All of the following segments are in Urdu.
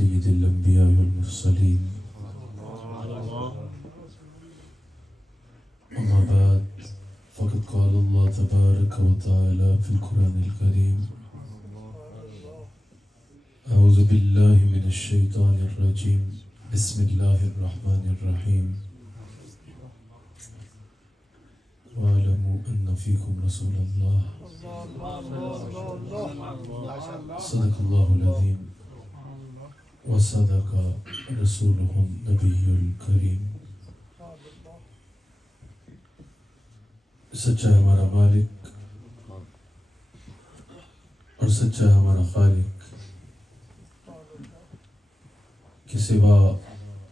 سید الانبیاء والمرسلین اما بعد فقد قال اللہ تبارک و تعالی فی القرآن الکریم اعوذ باللہ من الشیطان الرجیم بسم اللہ الرحمن الرحیم وَاعْلَمُوا أَنَّ فِيكُمْ رَسُولَ اللَّهِ صدق اللہ العظیم وصدق رسولہ النبی الکریم۔ سچا ہے ہمارا مالک اور سچا ہے ہمارا خالق کہ سوا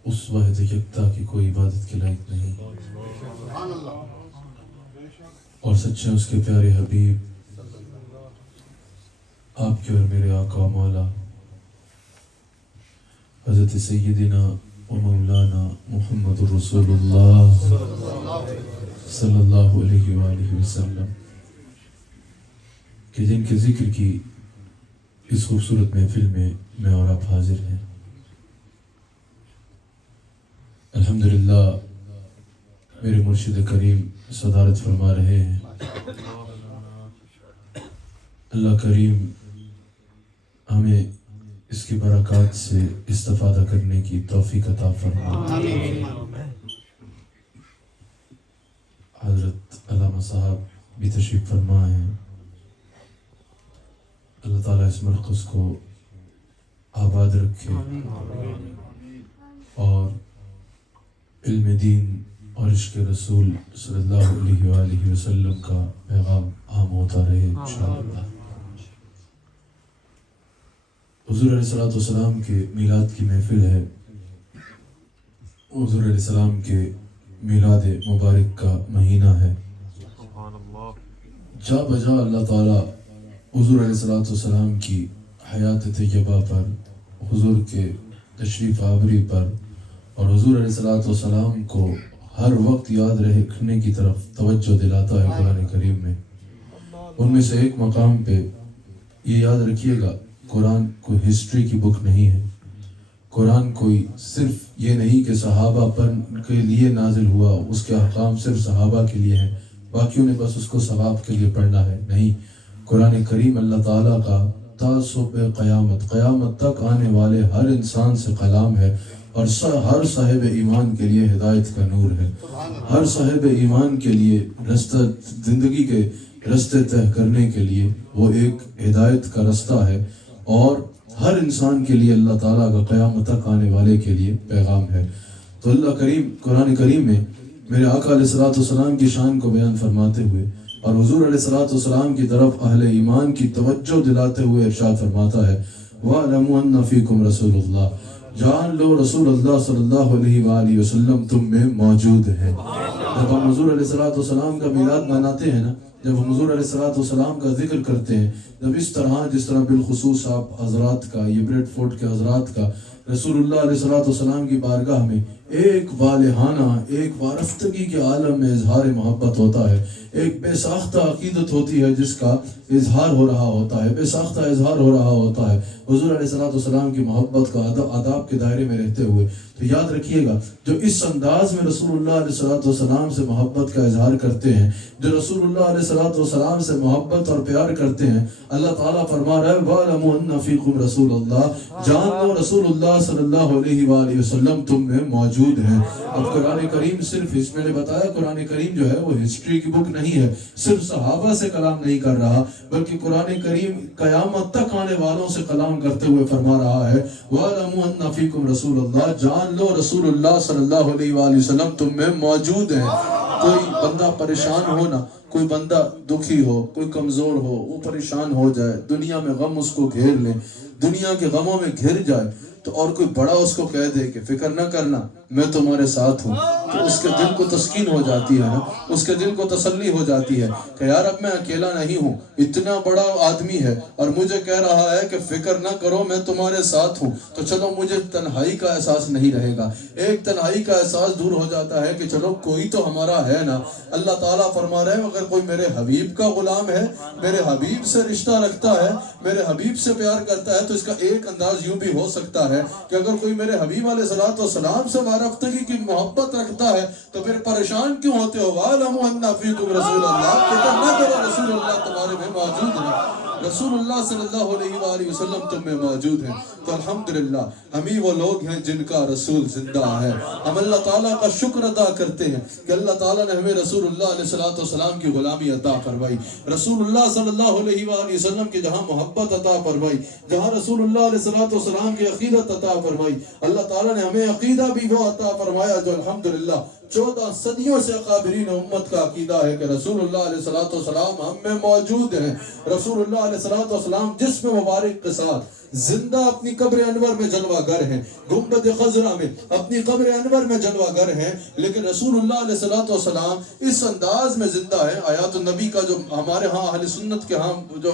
اس واحد یکتا کی کوئی عبادت کے لائق نہیں، اور سچے اس کے پیارے حبیب آپ کے اور میرے آقا مولا حضرت سیدنا و مولانا محمد رسول اللہ صلی اللہ علیہ وآلہ وسلم کہ جن کے ذکر کی اس خوبصورت محفل میں اور آپ حاضر ہیں۔ الحمدللہ میرے مرشد کریم صدارت فرما رہے ہیں۔ اللہ کریم ہمیں اس کی برکات سے استفادہ کرنے کی توفیق عطا فرمائے۔ حضرت علامہ صاحب بھی تشریف فرما ہیں۔ اللہ تعالیٰ اس مرکز کو آباد رکھے اور علم دین اور عشق رسول صلی اللہ علیہ وآلہ وسلم کا پیغام عام ہوتا رہے انشاءاللہ۔ حضور علیہ السلام کے میلاد کی محفل ہے۔ حضور علیہ السلام کے میلاد مبارک کا مہینہ ہے۔ جا بجا اللہ تعالیٰ حضور علیہ السلام کی حیات طیبہ پر، حضور کے تشریف آوری پر اور حضور علیہ السلام کو ہر وقت یاد رکھنے کی طرف توجہ دلاتا ہے قرآن کریم میں۔ ان میں سے ایک مقام پہ یہ یاد رکھیے گا، قرآن کوئی ہسٹری کی بک نہیں ہے۔ قرآن کوئی صرف یہ نہیں کہ صحابہ پر کے لیے نازل ہوا، اس کے احکام صرف صحابہ کے لیے ہیں، باقیوں نے بس اس کو ثواب کے لیے پڑھنا ہے، نہیں۔ قرآن کریم اللہ تعالیٰ کا تا صبح قیامت تک آنے والے ہر انسان سے کلام ہے، اور ہر صاحب ایمان کے لیے ہدایت کا نور ہے۔ ہر صاحب ایمان کے لیے زندگی کے رستے طے کرنے کے لیے وہ ایک ہدایت کا رستہ ہے، اور ہر انسان کے لیے اللہ تعالیٰ کا قیامت تک آنے والے کے لیے پیغام ہے۔ تو اللہ کریم قرآن کریم میں میرے آقا علیہ السلام کی شان کو بیان فرماتے ہوئے اور حضور علیہ السلام کی طرف اہل ایمان کی توجہ دلاتے ہوئے ارشاد فرماتا ہے وَاعْلَمُوا أَنَّ فِيكُمْ رَسُولُ اللَّهِ، جان لو رسول اللہ صلی اللہ علیہ وآلہ وسلم تم میں موجود ہے۔ جب ہم حضور علیہ السلام کا میلاد مناتے ہیں نا، جب ہم حضور علیہ السلام کا ذکر کرتے ہیں، جب اس طرح جس طرح بالخصوص آپ حضرات کا، یہ بریڈ فورٹ کے حضرات کا رسول اللہ علیہ السلام کی بارگاہ میں ایک والہانہ، ایک وارفتگی کے عالم میں اظہار محبت ہوتا ہے، ایک بے ساختہ عقیدت ہوتی ہے جس کا اظہار ہو رہا ہوتا ہے، بے ساختہ اظہار ہو رہا ہوتا ہے حضور علیہ السلام کی محبت کا آداب کے دائرے میں رہتے ہوئے۔ تو یاد رکھیے گا، جو اس انداز میں رسول اللہ علیہ السلام سے محبت کا اظہار کرتے ہیں، جو رسول اللہ علیہ السلام سے محبت اور پیار کرتے ہیں، اللہ تعالیٰ فرما رہا ہے وَاعْلَمُوا أَنَّ فِيكُمْ رَسُولَ اللَّهِ، جان لو رسول اللہ صلی اللہ علیہ وآلہ وسلم تم میں موجود ہیں۔ اب قرآن کریم صرف اس میں نے بتایا قرآن کریم جو ہے وہ ہسٹری کی بک نہیں ہے، صرف صحابہ سے کلام نہیں کر رہا، بلکہ قرآن کریم قیامت تک آنے والوں سے کلام کرتے ہوئے فرما رہا ہے وَاعْلَمُوا أَنَّ فِيكُمْ رَسُولَ اللَّهِ، جان لو رسول اللہ صلی اللہ علیہ وآلہ وسلم تم میں موجود ہیں۔ کوئی بندہ پریشان ہو نا، کوئی بندہ دکھی ہو، کوئی کمزور ہو، وہ پریشان ہو جائے، دنیا میں غم اس کو گھیر لیں، دنیا کے غموں میں گھر جائے، تو اور کوئی بڑا اس کو کہہ دے کہ فکر نہ کرنا میں تمہارے ساتھ ہوں، تو اس کے دل کو تسکین ہو جاتی ہے نا، اس کے دل کو تسلی ہو جاتی ہے کہ یار اب میں اکیلا نہیں ہوں، اتنا بڑا آدمی ہے اور مجھے کہہ رہا ہے کہ فکر نہ کرو میں تمہارے ساتھ ہوں، تو چلو مجھے تنہائی کا احساس نہیں رہے گا، ایک تنہائی کا احساس دور ہو جاتا ہے کہ چلو کوئی تو ہمارا ہے نا۔ اللہ تعالیٰ فرما رہے ہیں اگر کوئی میرے حبیب کا غلام ہے، میرے حبیب سے رشتہ رکھتا ہے، میرے حبیب سے پیار کرتا ہے، تو اس کا ایک انداز یوں بھی ہو سکتا ہے ہے کہ اگر کوئی میرے حبیب علیہ الصلوۃ والسلام سے وارفتگی کی محبت رکھتا ہے تو پھر پریشان کیوں ہوتے ہو؟ وَعَلَمُوا أَنَّ فِيكُمْ رَسُولَ اللَّهِ، فکر نہ کرو رسول اللہ تمہارے میں موجود ہیں، رسول اللہ صلی اللہ علیہ وآلہ وسلم تم میں موجود ہیں۔ تو الحمدللہ ہم ہی وہ لوگ ہیں جن کا رسول زندہ ہے۔ ہم اللہ تعالیٰ کا شکر ادا کرتے ہیں کہ اللہ تعالیٰ نے ہمیں رسول اللہ علیہ السلام کی غلامی عطا فرمائی، رسول اللہ صلی اللہ علیہ وآلہ وسلم کی جہاں محبت عطا فرمائی، جہاں رسول اللہ علیہ السلام کی عقیدت عطا فرمائی، اللہ تعالیٰ نے ہمیں عقیدہ بھی وہ عطا فرمایا جو الحمدللہ 14 صدیوں سے اکابرین امت کا عقیدہ ہے کہ رسول اللہ علیہ السلام ہم میں موجود ہیں۔ رسول اللہ علیہ السلام جسم مبارک کے ساتھ زندہ اپنی قبر انور میں جلوہ گر ہیں، گنبد خضرا میں اپنی قبر انور میں جلوہ گر ہیں، لیکن رسول اللہ علیہ السلام اس انداز میں زندہ ہے۔ آیات النبی کا جو ہمارے ہاں اہل سنت کے ہاں جو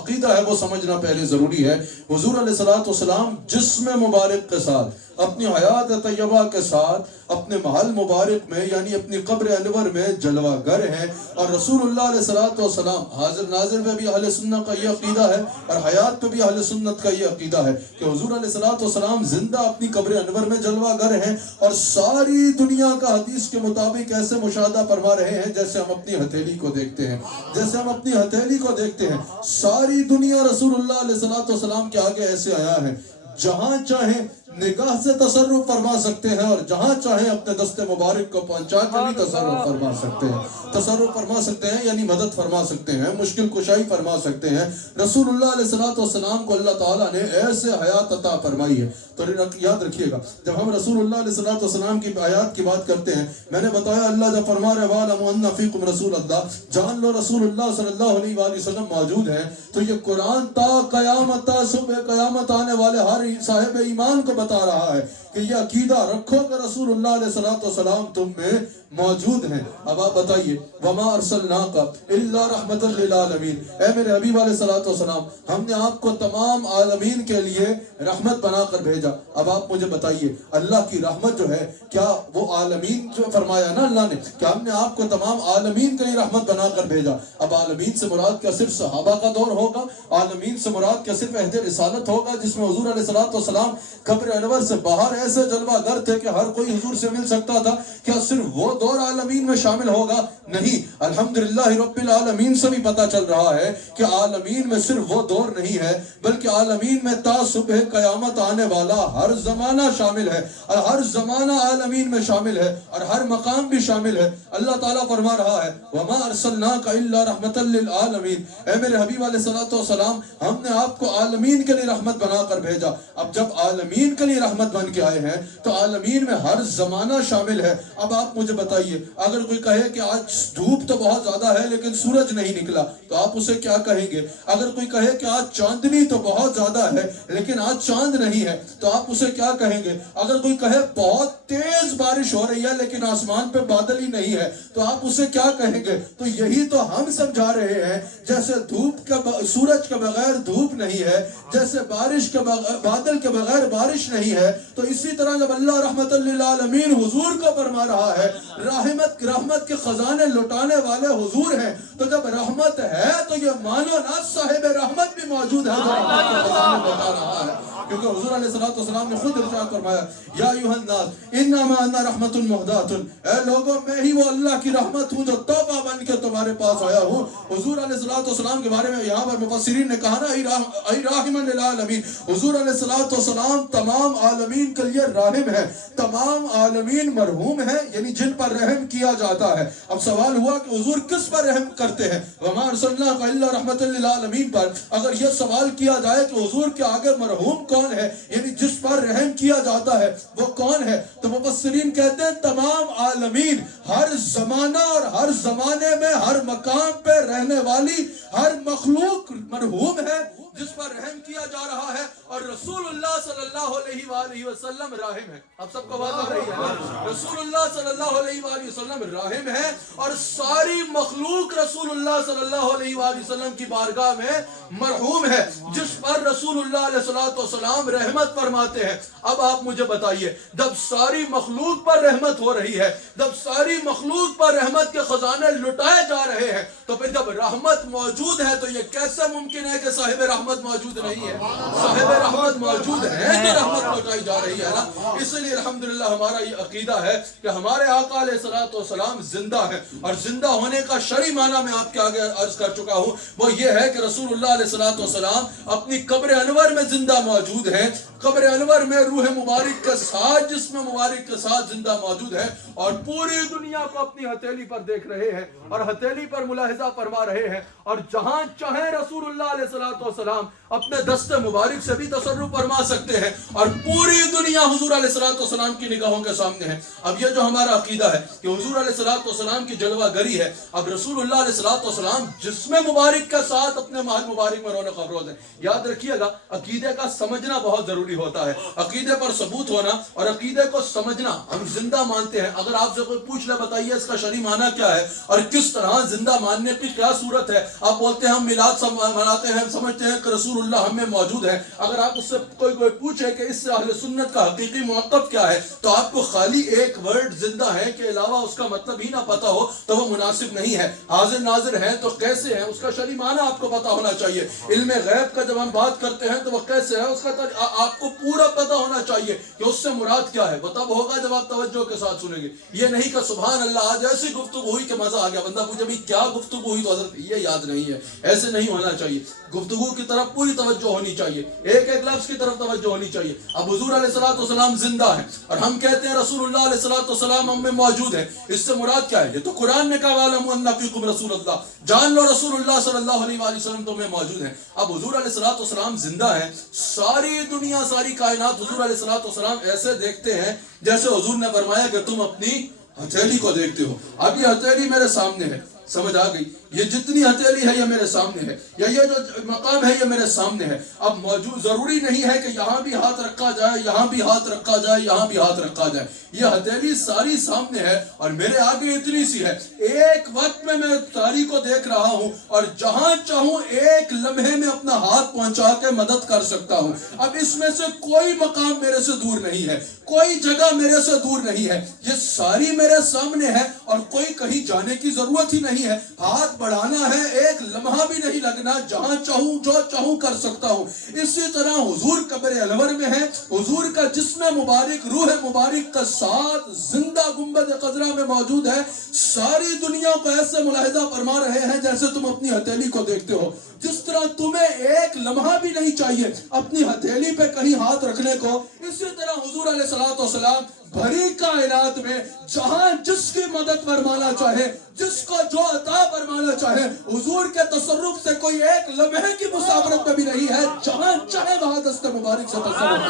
عقیدہ ہے وہ سمجھنا پہلے ضروری ہے۔ حضور علیہ السلام جسم مبارک کے ساتھ، اپنی حیات طیبہ کے ساتھ، اپنے محل مبارک میں یعنی اپنی قبر انور میں جلوہ گر ہیں، اور رسول اللہ علیہ السلام حاضر ناظر میں بھی اہل سنت کا یہ عقیدہ ہے اور حیات پہ بھی اہل سنت کا یہ عقیدہ ہے کہ حضور علیہ السلام زندہ اپنی قبر انور میں جلوہ گر ہیں، اور ساری دنیا کا حدیث کے مطابق ایسے مشاہدہ فرما رہے ہیں جیسے ہم اپنی ہتھیلی کو دیکھتے ہیں، جیسے ہم اپنی ہتھیلی کو دیکھتے ہیں۔ ساری دنیا رسول اللہ علیہ السلام کے آگے ایسے آیا ہے، جہاں چاہیں نگاہ سے تصرف فرما سکتے ہیں اور جہاں چاہیں اپنے دست مبارک کو پہنچا کے بھی تصرف فرما سکتے ہیں، تصرف فرما سکتے ہیں یعنی مدد فرما سکتے ہیں، مشکل کشائی فرما سکتے ہیں۔ رسول اللہ علیہ السلام کو اللہ تعالیٰ نے ایسے حیات عطا فرمائی ہے۔ تو یاد رکھیے گا جب ہم رسول اللہ علیہ السلام کی حیات کی بات کرتے ہیں، میں نے بتایا اللہ جب فرما رہے وَعَلَمُوا أَنَّ فِيكُمْ رَسُولَ اللَّهِ، جان لو رسول اللہ صلی اللہ علیہ وآلہ وسلم موجود ہیں، تو یہ قرآن تا قیامت، تا صبح قیامت آنے والے ہر صاحب ایمان کو بتا رہا ہے کہ یہ عقیدہ رکھو کہ رسول اللہ علیہ السلام تم میں موجود ہیں۔ اب آپ بتائیے وَمَا أَرْسَلْنَاكَ إِلَّا رَحْمَةً لِلْعَالَمِينَ، اے میرے حبیب علیہ السلام ہم نے آپ کو تمام عالمین کے لیے رحمت بنا کر بھیجا۔ اب آپ مجھے بتائیے اللہ کی رحمت جو ہے کیا وہ عالمین جو فرمایا نا اللہ نے کہ ہم نے آپ کو تمام عالمین کے لیے رحمت بنا کر بھیجا، اب عالمین سے مراد کیا صرف صحابہ کا دور ہوگا؟ عالمین سے مراد کیا صرف عہد رسالت ہوگا جس میں حضور علیہ السلام قبر انور سے باہر ایسے جلوہ گر تھے کہ ہر کوئی حضور سے مل سکتا تھا؟ کیا صرف وہ دور عالمین میں شامل ہوگا؟ نہیں، الحمدللہ رب العالمین سے بھی پتا چل رہا ہے کہ عالمین میں صرف وہ دور نہیں ہے بلکہ عالمین میں تا صبح قیامت آنے والا ہر زمانہ شامل ہے، اور ہر زمانہ عالمین میں شامل ہے اور ہر مقام بھی شامل ہے۔ اللہ تعالیٰ فرما رہا ہے وَمَا أَرْسَلْنَاكَ إِلَّا رَحْمَةً لِلْعَالَمِينَ، اے میرے حبیب علیہ السلام ہم نے آپ کو عالمین کے لیے رحمت بنا کر بھیجا۔ اب جب عالمین کے لیے رحمت بن کے آئے ہیں تو عالمین میں ہر زمانہ شامل ہے۔ اب آپ مجھے بتائیے اگر کوئی کہے کہ آج دھوپ تو بہت زیادہ ہے لیکن سورج نہیں نکلا تو آپ اسے کیا کہیں گے؟ اگر کوئی کہے کہ آج چاندنی تو بہت زیادہ ہے لیکن آج چاند نہیں ہے تو آپ اسے کیا کہیں گے؟ اگر کوئی کہے بہت تیز بارش ہو رہی ہے لیکن آسمان پہ بادل ہی نہیں ہے تو آپ اسے کیا کہیں گے؟ تو یہی تو ہم سمجھا رہے ہیں، جیسے دھوپ کا سورج کے بغیر دھوپ نہیں ہے، جیسے بارش کے بادل کے بغیر بارش نہیں ہے، تو اسی طرح جب اللہ رحمت للعالمین حضور کو فرما رہا ہے رحمت کے خزانے لٹانے والے حضور ہیں، تو جب رحمت ہے تو یہ مانو نا صاحب رحمت بھی موجود ہے جو رحمت کے خزانے لٹا رہا ہے، کیونکہ حضور علیہ السلام نے خود ارشاد فرمایا یا ایھا الناس انما انا رحمت مہدات، اے لوگوں میں ہی وہ اللہ کی رحمت ہوں جو توبہ بن کے تمہارے پاس آیا ہوں۔ حضور علیہ السلام کے بارے میں یہاں پر مفسرین نے کہا نا ای راحم للعالمین، حضور علیہ السلام تمام عالمین کے لیے راحم ہے، تمام عالمین مرحوم ہیں یعنی جن پر رحم کیا جاتا ہے۔ اب سوال ہوا کہ حضور کس پر رحم کرتے ہیں؟ وما ارسلناک الا رحمت للعالمین پر اگر یہ سوال کیا جائے کہ حضور کے آگے مرحوم کون ہے یعنی جس پر رحم کیا جاتا ہے وہ کون ہے، تو مفسرین کہتے ہیں تمام عالمین، ہر زمانہ اور ہر زمانے میں ہر مقام پہ رہنے والی ہر مخلوق مرحوم ہے جس پر رحم کیا جا رہا ہے، اور رسول اللہ صلی اللہ علیہ وآلہ وسلم راحم ہے۔ اب سب کو بات آ رہی ہے، رسول اللہ صلی اللہ علیہ وآلہ وسلم راحم ہے اور ساری مخلوق رسول اللہ صلی اللہ علیہ وآلہ وسلم کی بارگاہ میں مرحوم ہے جس پر رسول اللہ علیہ السلام رحمت فرماتے ہیں۔ اب آپ مجھے بتائیے جب ساری مخلوق پر رحمت ہو رہی ہے، جب ساری مخلوق پر رحمت کے خزانے لٹائے جا رہے ہیں، تو پھر جب رحمت موجود ہے تو یہ کیسے ممکن ہے کہ صاحب رحمت موجود نہیں ہے؟ صاحب رحمت موجود ہے تو رحمت لوٹائی جا رہی ہے نا. اس لیے الحمدللہ ہمارا یہ عقیدہ ہے کہ ہمارے آقا علیہ الصلوۃ والسلام زندہ ہیں, اور زندہ ہونے کا شرعی معنی میں آپ کے آگے عرض کر چکا ہوں. وہ یہ ہے کہ رسول اللہ علیہ الصلوۃ والسلام اپنی قبر انور میں زندہ موجود ہیں. قبر انور میں روح مبارک کے ساتھ, جسم مبارک کے ساتھ زندہ موجود ہے, اور پوری دنیا کو اپنی ہتھیلی پر دیکھ رہے ہیں اور ہتھیلی پر ملاحظہ فرما رہے ہیں, اور جہاں چاہیں رسول اللہ علیہ الصلوۃ والسلام اپنے دست مبارک سے بھی تصرف فرما سکتے ہیں, اور پوری دنیا حضور علیہ الصلوۃ والسلام کی نگاہوں کے سامنے ہے. اب یہ جو ہمارا عقیدہ ہے کہ حضور علیہ الصلوۃ والسلام کی جلوہ گری ہے, اب رسول اللہ علیہ الصلوۃ والسلام جسم مبارک کے ساتھ اپنے محل مبارک میں رونق افروز ہیں. یاد رکھیے گا, عقیدے کا سمجھنا بہت ضروری ہوتا ہے, عقیدے پر ثبوت ہونا اور عقیدے کو سمجھنا. ہم زندہ مانتے ہیں, اگر آپ سے کوئی پوچھ لے بتائیے اس کا شرعی معنی کیا ہے اور کس طرح زندہ ماننے کی کیا صورت ہے, آپ بولتے ہیں ہم میلاد مناتے ہیں, سمجھتے ہیں کہ رسول اللہ ہم میں موجود ہے. اگر آپ اس سے کوئی پوچھے کہ اس سے اہل سنت کا حقیقی موقف کیا ہے, تو آپ کو خالی ایک ورڈ زندہ ہے کے علاوہ اس کا مطلب ہی نہ پتا ہو تو وہ مناسب نہیں ہے. حاضر ناظر ہیں تو کیسے ہیں, اس کا شرعی معنی آپ کو پتا ہونا چاہیے. علم غیب کا جب ہم بات کرتے ہیں تو وہ کیسے ہے, اس کا آپ کو پورا پتا ہونا چاہیے کہ اس سے مراد کیا ہے. وہ تب ہوگا جب آپ توجہ کے ساتھ سنیں گے. یہ نہیں کہ سبحان اللہ آج ایسی گفتگو ہوئی کہ مزہ آ گیا, بندہ پوچھے بھی کیا گفتگو ہوئی تو حضرت یہ یاد نہیں ہے. ایسے نہیں ہونا چاہیے. گفتگو کی طرف پوری توجہ ہونی چاہیے, ایک ایک لفظ کی طرف توجہ ہونی چاہیے. اب حضور علیہ الصلوۃ والسلام زندہ ہیں اور ہم کہتے ہیں رسول اللہ علیہ الصلوۃ والسلام ہم میں موجود ہیں, اس سے مراد کیا ہے؟ یہ تو قرآن نے کہا وَاعْلَمُوا أَنَّ فِيكُمْ رسول اللہ, جان لو رسول اللہ صلی اللہ علیہ وآلہ وسلم تمہیں موجود ہیں. اب حضور علیہ الصلوۃ والسلام زندہ ہیں, ساری دنیا ساری کائنات حضور علیہ الصلوۃ والسلام ایسے دیکھتے ہیں جیسے حضور نے فرمایا کہ تم اپنی ہتھیلی کو دیکھتے ہو. اب یہ ہتھیلی میرے سامنے ہے, سمجھ آ گئی, یہ جتنی ہتھیلی ہے یہ میرے سامنے ہے, یا یہ جو مقام ہے یہ میرے سامنے ہے. اب موجود ضروری نہیں ہے کہ یہاں بھی ہاتھ رکھا جائے, یہاں بھی ہاتھ رکھا جائے, یہاں بھی ہاتھ رکھا جائے. یہ ہتھیلی ساری سامنے ہے اور میرے آگے اتنی سی ہے. ایک وقت میں تاریخ کو دیکھ رہا ہوں اور جہاں چاہوں ایک لمحے میں اپنا ہاتھ پہنچا کے مدد کر سکتا ہوں. اب اس میں سے کوئی مقام میرے سے دور نہیں ہے, کوئی جگہ میرے سے دور نہیں ہے, یہ ساری میرے سامنے ہے اور کوئی کہیں جانے کی ضرورت ہی نہیں ہے. ہاتھ بڑھانا ہے, ایک لمحہ بھی نہیں لگنا, جہاں چاہوں جو چاہوں کر سکتا ہوں. اسی طرح حضور قبر انور میں ہے, حضور کا جسم مبارک روح مبارک کا ساتھ زندہ گنبد خضرا میں موجود ہے. ساری دنیا کو ایسے ملاحظہ فرما رہے ہیں جیسے تم اپنی ہتھیلی کو دیکھتے ہو. جس طرح تمہیں ایک لمحہ بھی نہیں چاہیے اپنی ہتھیلی پہ کہیں ہاتھ رکھنے کو, اسی طرح حضور علیہ الصلوۃ والسلام بھری کائنات میں جہاں جس کی مدد فرمانا چاہے, جس کو جو عطا فرمانا چاہے, حضور کے تصرف سے کوئی ایک لمحے کی مسافرت میں بھی نہیں ہے. جہاں چاہے وہاں دست مبارک سے تصرف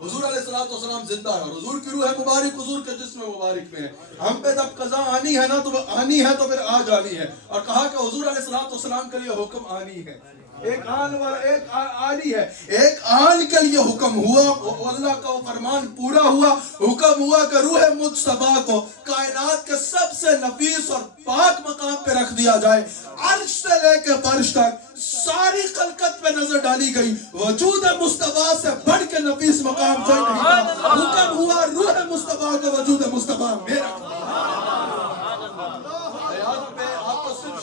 حضور علیہ الصلوۃ والسلام زندہ ہے اور حضور کی روح مبارک حضور کے جسم مبارک میں ہے. ہم پہ جب قضا آنی ہے نا تو آنی ہے تو پھر آ جانی ہے, اور کہا کہ حضور علیہ الصلوۃ والسلام کے لیے حکم آنی ہے. ایک آن والا ایک آنی ہے, ایک آن کے لیے حکم ہوا, اللہ کا وہ فرمان پورا ہوا. حکم ہوا کہ روح مجتبیٰ کو کائنات کے سب سے نفیس اور پاک مقام پہ رکھ دیا جائے. عرش سے لے کے فرش تک ساری خلقت پہ نظر ڈالی گئی, وجود مصطفیٰ سے بڑھ کے نفیس مقام کوئی نہیں تھا. حکم ہوا روح مصطفیٰ کا وجود مصطفیٰ میرا.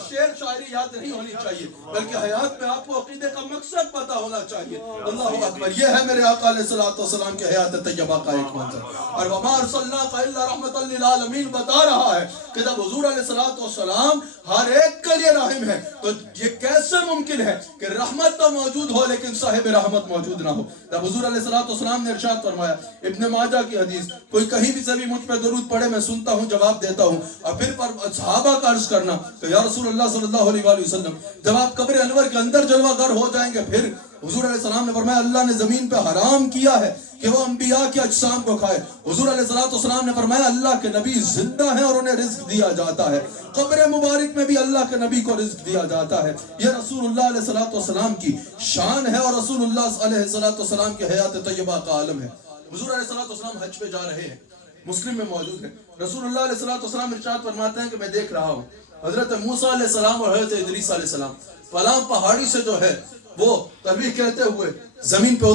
شعر شاعری یاد نہیں ہونی چاہیے, بلکہ حیات میں آپ کو عقیدے کا مقصد پتا ہونا چاہیے. اللہ اکبر. یہ ہے میرے آقا علیہ الصلوۃ والسلام کے حیات طیبہ کا ایک منظر. اور وما ارسلناک الا رحمۃ للعالمین بتا رہا ہے کہ جب حضور علیہ الصلوۃ والسلام ہر ایک کے لیے رحم ہے, تو یہ کیسے ممکن ہے کہ رحمت تو موجود ہو لیکن صاحب رحمت موجود نہ ہو. جب حضور علیہ الصلوۃ والسلام نے ارشاد فرمایا, ابن ماجہ کی حدیث, کوئی کہیں بھی سے بھی مجھ پہ درود پڑھے میں سنتا ہوں, جواب دیتا ہوں. اور پھر صحابہ کا عرض کرنا کہ یا رسول اللہ صلی اللہ علیہ وآلہ وسلم, جب آپ قبر انور کے اندر جلوہ گر ہو جائیں گے, پھر حضور علیہ السلام نے فرمایا اللہ نے زمین پہ حرام کیا ہے کہ وہ انبیاء کے اجسام کو کھائے. حضور علیہ السلام نے فرمایا اللہ کے نبی زندہ ہیں اور انہیں رزق دیا جاتا ہے. قبر مبارک میں بھی اللہ کے نبی کو رزق دیا جاتا ہے. یہ رسول اللہ علیہ السلام کی شان ہے اور رسول اللہ علیہ السلام کی حیات طیبہ کا عالم ہے. حضور علیہ السلام حج پہ جا رہے ہیں, مسلم میں موجود ہے. رسول اللہ علیہ السلام ارشاد فرماتے ہیں کہ میں دیکھ رہا ہوں حضرت موسیٰ علیہ السلام اور حضرت ادریس علیہ السلام فلاں پہاڑی سے جو ہے وہ تبھی کہتے ہوئے زمین پہ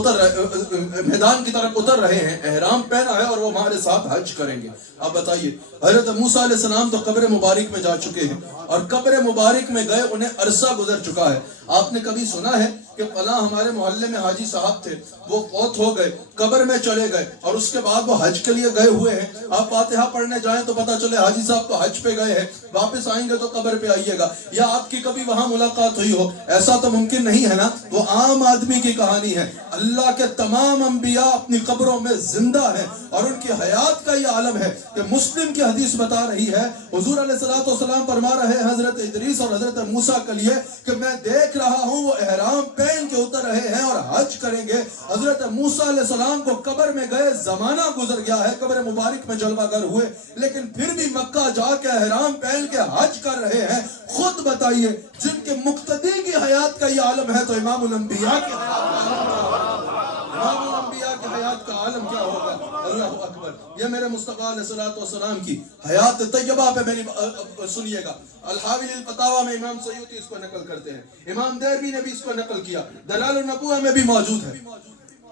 میدان کی طرف اتر رہے ہیں، احرام پہنا ہے اور وہ ہمارے ساتھ حج کریں گے۔ آپ بتائیے، حضرت موسیٰ علیہ السلام تو قبر مبارک میں جا چکے ہیں اور قبر مبارک میں گئے انہیں عرصہ گزر چکا ہے۔ آپ نے کبھی سنا ہے کہ فلاں ہمارے محلے میں حاجی صاحب تھے، وہ فوت ہو گئے، قبر میں چلے گئے اور اس کے بعد وہ حج کے لیے گئے ہوئے ہیں؟ آپ فاتحہ پڑھنے جائیں تو پتہ چلے حاجی صاحب تو حج پہ گئے ہیں، واپس آئیں گے تو قبر پہ آئیے گا، یا آپ کی کبھی وہاں ملاقات ہوئی ہو؟ ایسا تو ممکن نہیں ہے نا، وہ عام آدمی کی کہانی ہے۔ اللہ کے تمام انبیاء اپنی قبروں میں زندہ ہیں اور ان کی حیات کا یہ عالم ہے کہ مسلم کی حدیث بتا رہی ہے، حضور علیہ السلام فرما رہے ہیں حضرت ادریس اور حضرت موسیٰ کے لیے کہ میں دیکھ رہا ہوں وہ احرام پہن کے اتر رہے ہیں اور حج کریں گے۔ حضرت موسیٰ علیہ السلام کو قبر میں گئے زمانہ گزر گیا ہے، قبر مبارک میں جلوہ گر ہوئے، لیکن پھر بھی مکہ جا کے احرام پہن کے حج کر رہے ہیں۔ خود بتائیے، جن کے مقتدی کی حیات کا یہ عالم ہے تو امام الانبیاء کی حیات کا عالم کیا ہوگا؟ اللہ اکبر۔ یہ میرے مصطفیٰ علیہ السلام کی حیات طیبہ پہ میری سنیے گا۔ الحاوی للفتاوی میں امام سیوطی اس کو نقل کرتے ہیں، امام دیرمی نے بھی اس کو نقل کیا، دلال النبوہ میں بھی موجود ہے۔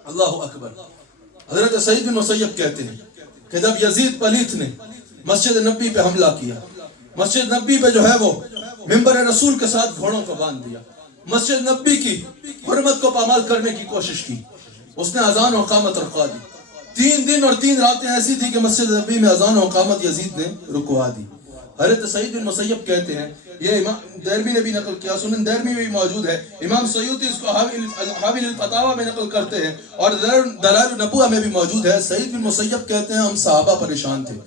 اللہ اکبر۔ حضرت سعید بن مسیب کہتے ہیں کہ جب یزید پلیت نے مسجد نبی پہ حملہ کیا، مسجد نبی پہ جو ہے وہ منبر رسول کے ساتھ گھوڑوں کو باندھ دیا، مسجد نبی کی حرمت کو پامال کرنے کی کوشش کی، اس نے اذان و اقامت رکوا دی۔ 3 دن اور 3 راتیں ایسی تھی کہ مسجد نبی میں اذان و اقامت یزید نے رکوا دی۔ حضرت سعید بن مسیب کہتے ہیں، یہ امام دیرمی نے بھی نقل کیا، سنن دیرمی میں بھی موجود ہے، امام سیوطی اس کو حاوی للفتاوی میں نقل کرتے ہیں اور دلائل النبوہ میں بھی موجود ہے۔ سعید بن مسیب کہتے ہیں ہم صحابہ پریشان تھے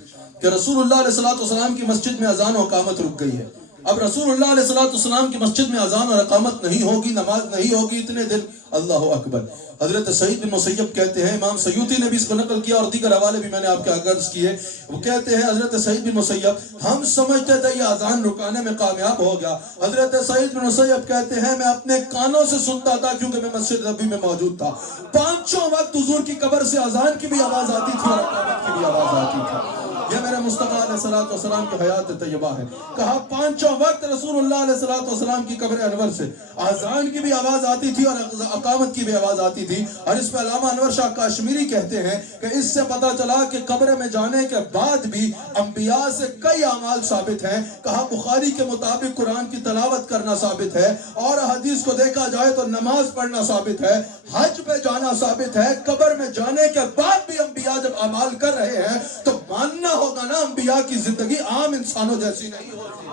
کہ رسول اللہ علیہ السلام کی مسجد میں اذان و اقامت رک گئی ہے، اب رسول اللہ علیہ السلام کی مسجد میں اذان اور اقامت نہیں ہوگی، نماز نہیں ہوگی اتنے دن۔ اللہ اکبر۔ حضرت سعید بن مسیب کہتے ہیں، امام سیوطی نے بھی اس کو نقل کیا اور دیگر حوالے بھی میں نے آپ کے عرض کیے، وہ کہتے ہیں حضرت سعید بن مسیب ہم سمجھتے تھے یہ اذان رکانے میں کامیاب ہو گیا۔ حضرت سعید بن مسیب کہتے ہیں میں اپنے کانوں سے سنتا تھا کیونکہ میں مسجد نبی میں موجود تھا، 5 وقت حضور کی قبر سے اذان کی بھی آواز آتی تھی اور اقامت کی بھی آواز آتی تھی۔ یہ میرے مصطفیٰ علیہ السلام کی حیات طیبہ ہے۔ کہا 5 وقت رسول اللہ علیہ السلام کی قبر انور سے اذان کی بھی آواز آتی تھی اور اقامت کی بھی آواز آتی تھی۔ اور اس پہ علامہ انور شاہ کاشمیری کہتے ہیں کہ اس سے پتہ چلا کہ قبر میں جانے کے بعد بھی انبیاء سے کئی اعمال ثابت ہیں۔ کہا بخاری کے مطابق قرآن کی تلاوت کرنا ثابت ہے، اور حدیث کو دیکھا جائے تو نماز پڑھنا ثابت ہے، حج پہ جانا ثابت ہے۔ قبر میں جانے کے بعد بھی انبیاء جب اعمال کر رہے ہیں تو ماننا ہوگا نا انبیاء کی زندگی عام انسانوں جیسی نہیں ہوتی۔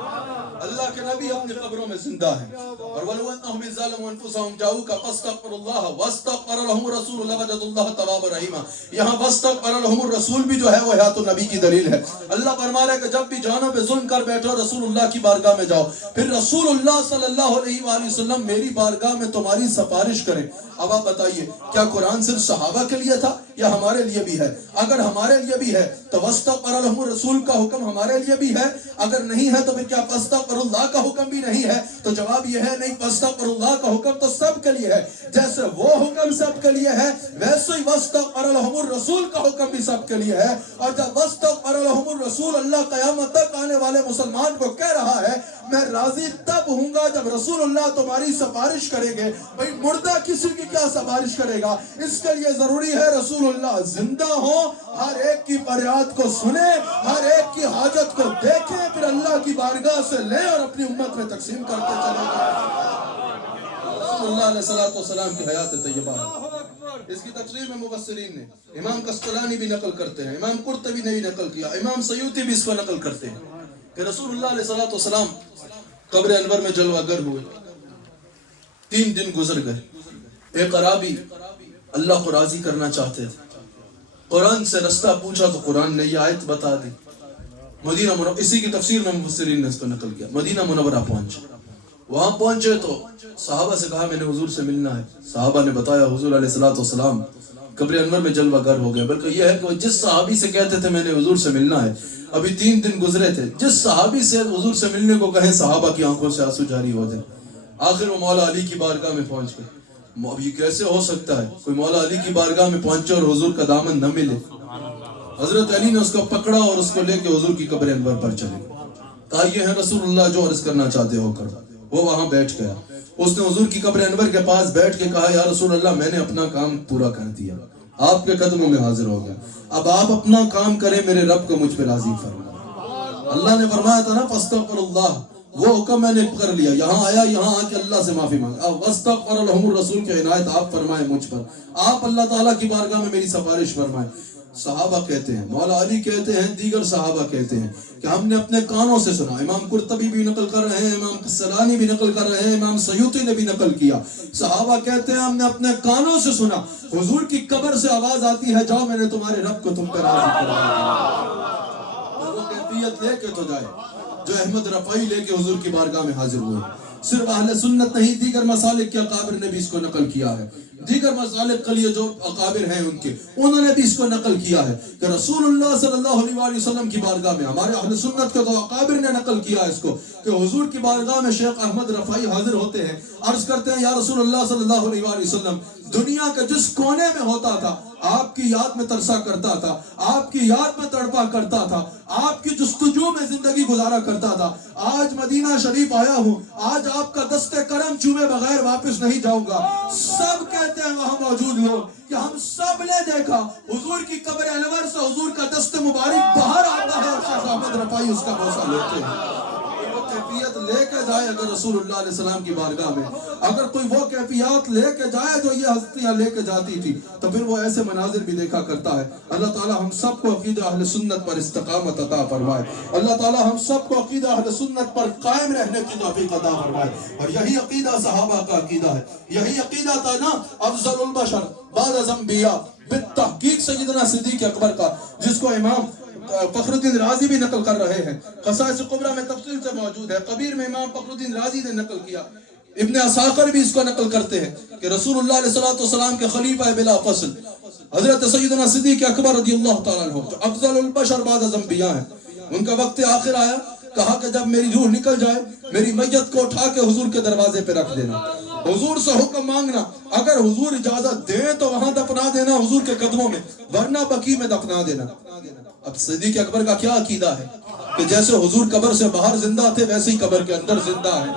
اللہ کے نبی اپنی قبروں میں زندہ ہیں۔ اور وَلَوْ أَنَّهُمْ إِذْ ظَلَمُوا أَنفُسَهُمْ جَاءُوكَ فَاسْتَغْفَرُوا اللَّهَ وَاسْتَغْفَرَ لَهُمُ الرَّسُولُ لَوَجَدُوا اللَّهَ تَوَّابًا رَحِيمًا۔ یہاں وَاسْتَغْفَرَ لَهُمُ الرَّسُولُ بھی جو ہے وہ حیات النبی کی دلیل ہے۔ اللہ فرما رہا ہے کہ جب بھی جانوں پہ ظلم کر بیٹھو رسول اللہ کی بارگاہ میں جاؤ، پھر رسول اللہ صلی اللہ علیہ وآلہ وسلم میری بارگاہ میں تمہاری سفارش کریں۔ اب آپ بتائیے کیا قرآن صرف صحابہ کے لیے تھا یا ہمارے لیے بھی ہے؟ اگر ہمارے لیے بھی ہے تو وَاسْتَغْفَرَ لَهُمُ الرَّسُولُ کا حکم ہمارے لیے بھی ہے، اگر نہیں ہے تو پھر کیا فَاسْتَغْفِرُ اللَّهَ کا حکم بھی نہیں ہے؟ تو جواب یہ ہے نہیں، فَاسْتَغْفِرُ اللَّهَ کا حکم تو سب کے لیے ہے، جیسے وہ حکم سب کے لیے ہے ویسے ہی وَاسْتَغْفَرَ لَهُمُ الرَّسُولُ کا حکم بھی سب کے لیے ہے۔ اور جب وَاسْتَغْفَرَ لَهُمُ الرَّسُولُ اللہ قیامت تک آنے والے مسلمان کو کہہ رہا ہے میں راضی تب ہوں گا جب رسول اللہ تمہاری سفارش کریں گے۔ بھئی مردہ کسی کی کیا سفارش کرے گا؟ اس کے لیے ضروری ہے رسول اللہ زندہ ہوں، ہر ایک کی فریاد کو سنیں، ہر ایک کی حاجت کو دیکھیں، پھر اللہ کی بارگاہ سے لیں اور اپنی امت میں تقسیم کرتے چلیں گے۔ رسول اللہ علیہ السلام کی حیات طیبہ ہے۔ اس کی تفسیر میں مفسرین نے امام قسطلانی بھی نقل کرتے ہیں، امام قرطبی نے بھی نقل کیا، امام سیوطی بھی اس کو نقل کرتے ہیں کہ رسول اللہ علیہ السلام قبر انور میں جلوہ گر ہوئے، 3 دن گزر گئے۔ ایک عرابی اللہ کو راضی کرنا چاہتے تھے، قرآن سے رستہ پوچھا تو قرآن نے یہ آیت بتا دی۔ مدینہ منورہ، اسی کی تفسیر میں مفسرین نے اس کو نقل کیا، مدینہ منورہ پہنچے، وہاں پہنچے تو صحابہ سے کہا میں نے حضور سے ملنا ہے۔ صحابہ نے بتایا حضور علیہ السلام قبر انور میں جلوہ گر ہو گئے، بلکہ یہ ہے کہ وہ جس صحابی سے کہتے تھے میں نے حضور سے ملنا ہے، ابھی 3 دن گزرے تھے، جس صحابی سے حضور سے ملنے کو کہیں صحابہ کی آنکھوں سے آنسو جاری ہو جائے۔ آخر وہ مولا علی کی بارگاہ میں پہنچ گئے۔ اب یہ کیسے ہو سکتا ہے کوئی مولا علی کی بارگاہ میں پہنچے اور حضور کا دامن نہ ملے؟ حضرت علی نے اس کو پکڑا اور اس کو لے کے حضور کی قبر انور پر چلے، کہا یہ ہے رسول اللہ جو عرض کرنا چاہتے ہو کرو۔ وہ وہاں بیٹھ گیا. اس نے حضور کی قبر انور کے پاس بیٹھ کے کہا یا رسول اللہ میں نے اپنا کام پورا کر دیا, آپ کے قدموں میں حاضر ہو گیا, اب آپ اپنا کام کریں, میرے رب کو مجھ پہ راضی فرمائے. اللہ نے فرمایا تھا نا فاستغفر اللہ, وہ حکم میں نے کر لیا, یہاں آیا, یہاں آ کے اللہ سے معافی مانگا. اب واستغفر لهم الرسول کی عنایت آپ فرمائیں مجھ پر, آپ اللہ تعالیٰ کی بارگاہ میں میری سفارش فرمائیں. صحابہ کہتے ہیں, مولا علی کہتے ہیں, دیگر صحابہ کہتے ہیں کہ ہم نے اپنے کانوں سے سنا. امام قرطبی بھی نقل کر رہے ہیں, امام قسطلانی بھی نقل کر رہے ہیں, امام سیوطی نے بھی نقل کیا. صحابہ کہتے ہیں ہم نے اپنے کانوں سے سنا حضور کی قبر سے آواز آتی ہے جاؤ میں نے تمہارے رب کو تم پر راضی کرا دیا. وہ کیفیت لے کے تو جائے جو احمد رفاعی لے کے حضور کی بارگاہ میں حاضر ہوئے. صرف اہل سنت نہیں, دیگر مسالک کے اکابر نے بھی اس کو نقل کیا ہے. دیگر مسالک کے لیے جو اکابر ہیں ان کے, انہوں نے بھی اس کو نقل کیا ہے کہ رسول اللہ صلی اللہ علیہ وسلم کی بارگاہ میں, ہمارے اہل سنت کے تو اکابر نے نقل کیا ہے اس کو, کہ حضور کی بارگاہ میں شیخ احمد رفاعی حاضر ہوتے ہیں, عرض کرتے ہیں یا رسول اللہ صلی اللہ علیہ وسلم دنیا کے جس کونے میں ہوتا تھا آپ کی یاد میں ترسا کرتا تھا, آپ کی یاد میں تڑپا کرتا تھا, آپ کی جستجو میں زندگی گزارا کرتا تھا. آج مدینہ شریف آیا ہوں, آج آپ کا دست کرم چومے بغیر واپس نہیں جاؤں گا. سب کہتے ہیں وہاں موجود لوگ کہ ہم سب نے دیکھا حضور کی قبر انور سے حضور کا دست مبارک باہر آتا ہے اور شیخ احمد رفاعی اس کا بوسہ لیتے ہیں. وہ کیفیت لے کے جائے اگر رسول اللہ علیہ السلام کی بارگاہ میں, اگر کوئی وہ کیفیات لے کے جائے جو یہ ہستیاں لے کے جاتی تھی, تو پھر وہ ایسے مناظر بھی دیکھا کرتا ہے. اللہ تعالی ہم سب کو عقیدہ اہل سنت پر استقامت عطا فرمائے. اللہ تعالی ہم سب کو عقیدہ اہل سنت پر قائم رہنے کی توفیق عطا فرمائے. اور یہی عقیدہ صحابہ کا عقیدہ ہے, یہی عقیدہ تھا نا افضل البشر بعد از انبیاء بالتحقیق سیدنا صدیق اکبر کا, جس کو امام فخر الدین رازی بھی نقل کر رہے ہیں. خصائص کبریٰ میں تفصیل سے موجود ہے, کبیر میں امام فخر الدین رازی نے نقل کیا. ابن عساکر بھی اس کو نقل کرتے ہیں کہ رسول اللہ علیہ السلام کے خلیفہ بلا فصل حضرت سیدنا صدیق اکبر رضی اللہ تعالیٰ عنہ جو افضل البشر بعد از انبیاء ہیں, ان کا وقت آخر آیا, کہا کہ جب میری روح نکل جائے میری میت کو اٹھا کے حضور کے دروازے پہ رکھ دینا, حضور سے حکم مانگنا, اگر حضور اجازت دیں تو وہاں دفنا دینا حضور کے قدموں میں, ورنہ بقیع میں دفنا دینا. اب صدیق اکبر کا کیا عقیدہ ہے کہ جیسے حضور قبر سے باہر زندہ تھے ویسے ہی قبر کے اندر زندہ ہے,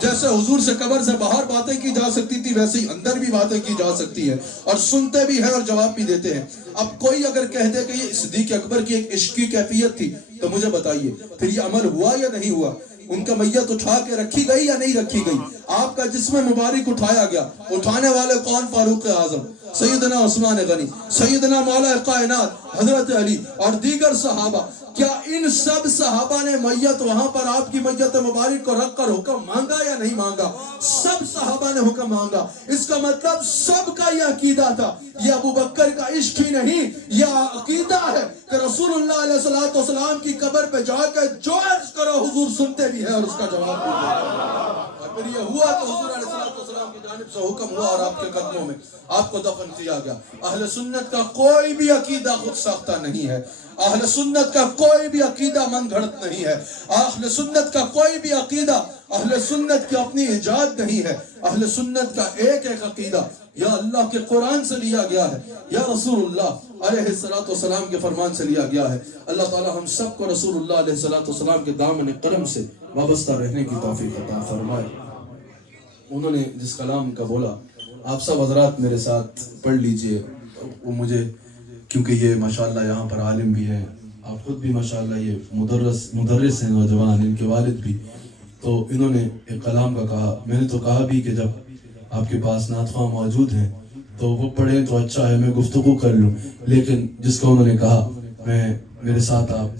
جیسے حضور سے قبر سے باہر باتیں کی جا سکتی تھی ویسے ہی اندر بھی باتیں کی جا سکتی ہے, اور سنتے بھی ہیں اور جواب بھی دیتے ہیں. اب کوئی اگر کہہ دے کہ یہ صدیق اکبر کی ایک عشقی کیفیت تھی, تو مجھے بتائیے پھر یہ عمل ہوا یا نہیں ہوا؟ ان کا میت اٹھا کے رکھی گئی یا نہیں رکھی گئی؟ آپ کا جسم مبارک اٹھایا گیا, اٹھانے والے کون؟ فاروق اعظم, سیدنا عثمان غنی, سیدنا مولا کائنات حضرت علی اور دیگر صحابہ. کیا ان سب صحابہ نے میت وہاں پر آپ کی میت مبارک کو رکھ کر حکم مانگا یا نہیں مانگا؟ سب صحابہ نے حکم مانگا. اس کا مطلب سب کا یہ عقیدہ تھا. یہ ابو بکر کا عشق ہی نہیں, یہ عقیدہ ہے کہ رسول اللہ علیہ السلام کی قبر پہ جا کے جو عرض کرو حضور سنتے بھی ہیں اور اس کا جواب بھی دیتے. اور پھر یہ ہوا تو حضور علیہ السلام کی جانب سے حکم ہوا اور آپ کے قدموں میں آپ کو دفن کیا گیا. اہل سنت کا کوئی بھی عقیدہ خود ساختہ نہیں ہے, اہل سنت کا کوئی بھی عقیدہ من گھڑت نہیں ہے, اہل سنت کا کوئی بھی عقیدہ اہل سنت کی اپنی ایجاد نہیں ہے. اہل سنت کا ایک ایک عقیدہ یا اللہ کے قرآن سے لیا گیا ہے یا رسول اللہ علیہ السلام کے فرمان سے لیا گیا ہے. اللہ تعالی ہم سب کو رسول اللہ علیہ السلام کے دامن کرم سے وابستہ رہنے کی توفیق عطا فرمائے. انہوں نے جس کلام کا بولا آپ سب حضرات میرے ساتھ پڑھ لیجئے. وہ مجھے کیونکہ یہ ماشاءاللہ یہاں پر عالم بھی ہیں, آپ خود بھی ماشاءاللہ یہ مدرس ہیں نوجوان, ان کے والد بھی, تو انہوں نے ایک کلام کا کہا. میں نے تو کہا بھی کہ جب آپ کے پاس نعت خواہ موجود ہیں تو وہ پڑھیں تو اچھا ہے, میں گفتگو کر لوں, لیکن جس کو انہوں نے کہا میں میرے ساتھ آپ